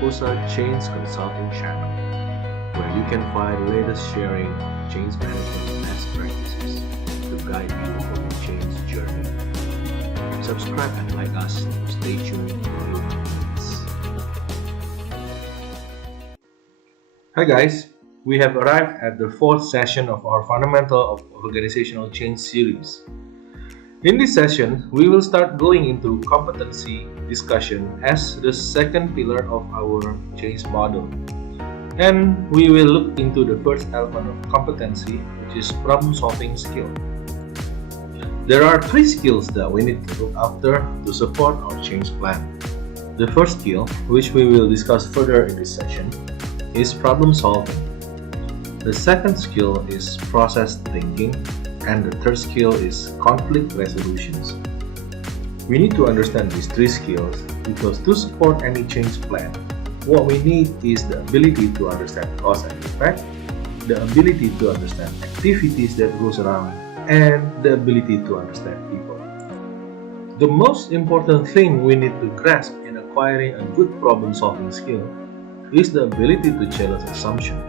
Forza Change Consulting channel, where you can find latest sharing of change management best practices to guide you on your change journey. Subscribe and like us to stay tuned for new updates. Hi guys, we have arrived at the fourth session of our Fundamental of Organizational Change series. In this session, we will start going into competency discussion as the second pillar of our change model. And we will look into the first element of competency, which is problem-solving skill. There are three skills that we need to look after to support our change plan. The first skill, which we will discuss further in this session, is problem solving. The second skill is process thinking, and the third skill is conflict resolutions. We need to understand these three skills because to support any change plan, what we need is the ability to understand cause and effect, the ability to understand activities that goes around, and the ability to understand people. The most important thing we need to grasp in acquiring a good problem-solving skill is the ability to challenge assumption.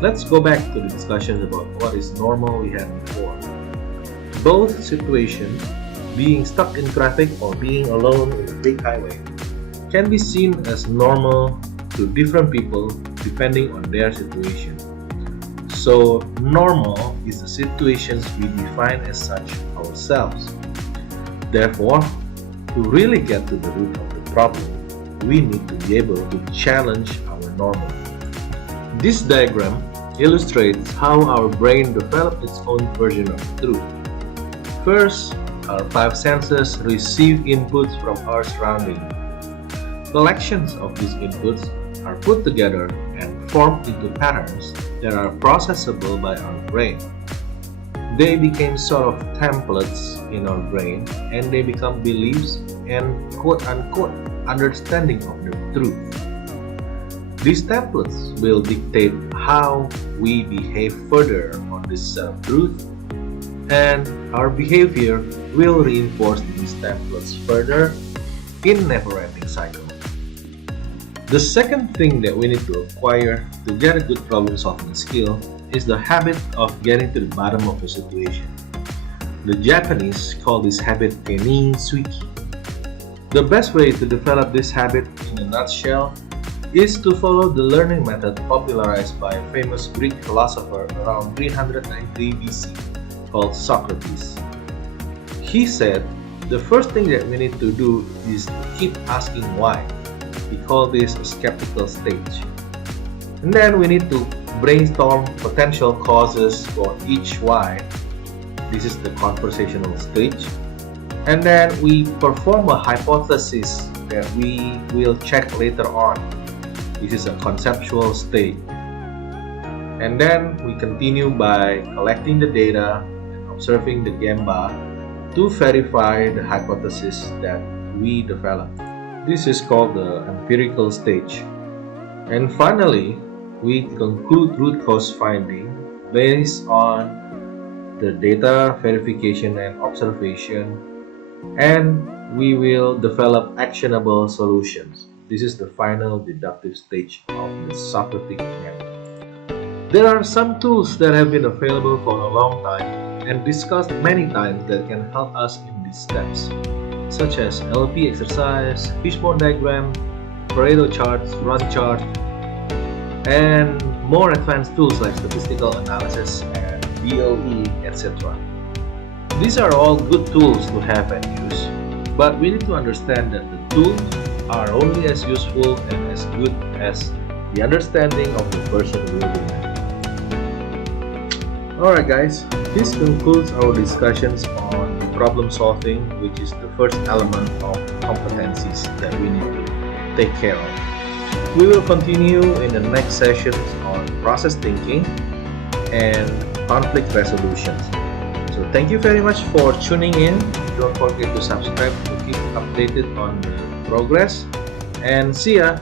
Let's go back to the discussions about what is normal we had before. Both situations, being stuck in traffic or being alone in a big highway, can be seen as normal to different people depending on their situation. So, normal is the situations we define as such ourselves. Therefore, to really get to the root of the problem, we need to be able to challenge our normal. This diagram illustrates how our brain develops its own version of truth. First, our five senses receive inputs from our surroundings. Collections of these inputs are put together and formed into patterns that are processable by our brain. They became sort of templates in our brain, and they become beliefs and quote-unquote understanding of the truth. These templates will dictate how we behave further on this self-truth, and our behavior will reinforce these templates further in a never-ending cycle. The second thing that we need to acquire to get a good problem-solving skill is the habit of getting to the bottom of a situation. The Japanese call this habit kenin suiki. The best way to develop this habit in a nutshell is to follow the learning method popularized by a famous Greek philosopher around 393 BC called Socrates. He said, the first thing that we need to do is to keep asking why. He called this a skeptical stage. And then we need to brainstorm potential causes for each why. This is the conversational stage. And then we perform a hypothesis that we will check later on. This is a conceptual stage. And then we continue by collecting the data and observing the gemba to verify the hypothesis that we developed. This is called the empirical stage. And finally, we conclude root cause finding based on the data verification and observation, and we will develop actionable solutions. This is the final deductive stage of the Socratic method. There are some tools that have been available for a long time and discussed many times that can help us in these steps, such as LP exercise, fishbone diagram, Pareto charts, run chart, and more advanced tools like statistical analysis and DOE, etc. These are all good tools to have and use, but we need to understand that the tools are only as useful and as good as the understanding of the person wielding them. Alright guys, this concludes our discussions on problem solving, which is the first element of competencies that we need to take care of. We will continue in the next sessions on process thinking and conflict resolutions. So thank you very much for tuning in. Don't forget to subscribe to keep updated on the progress, and see ya!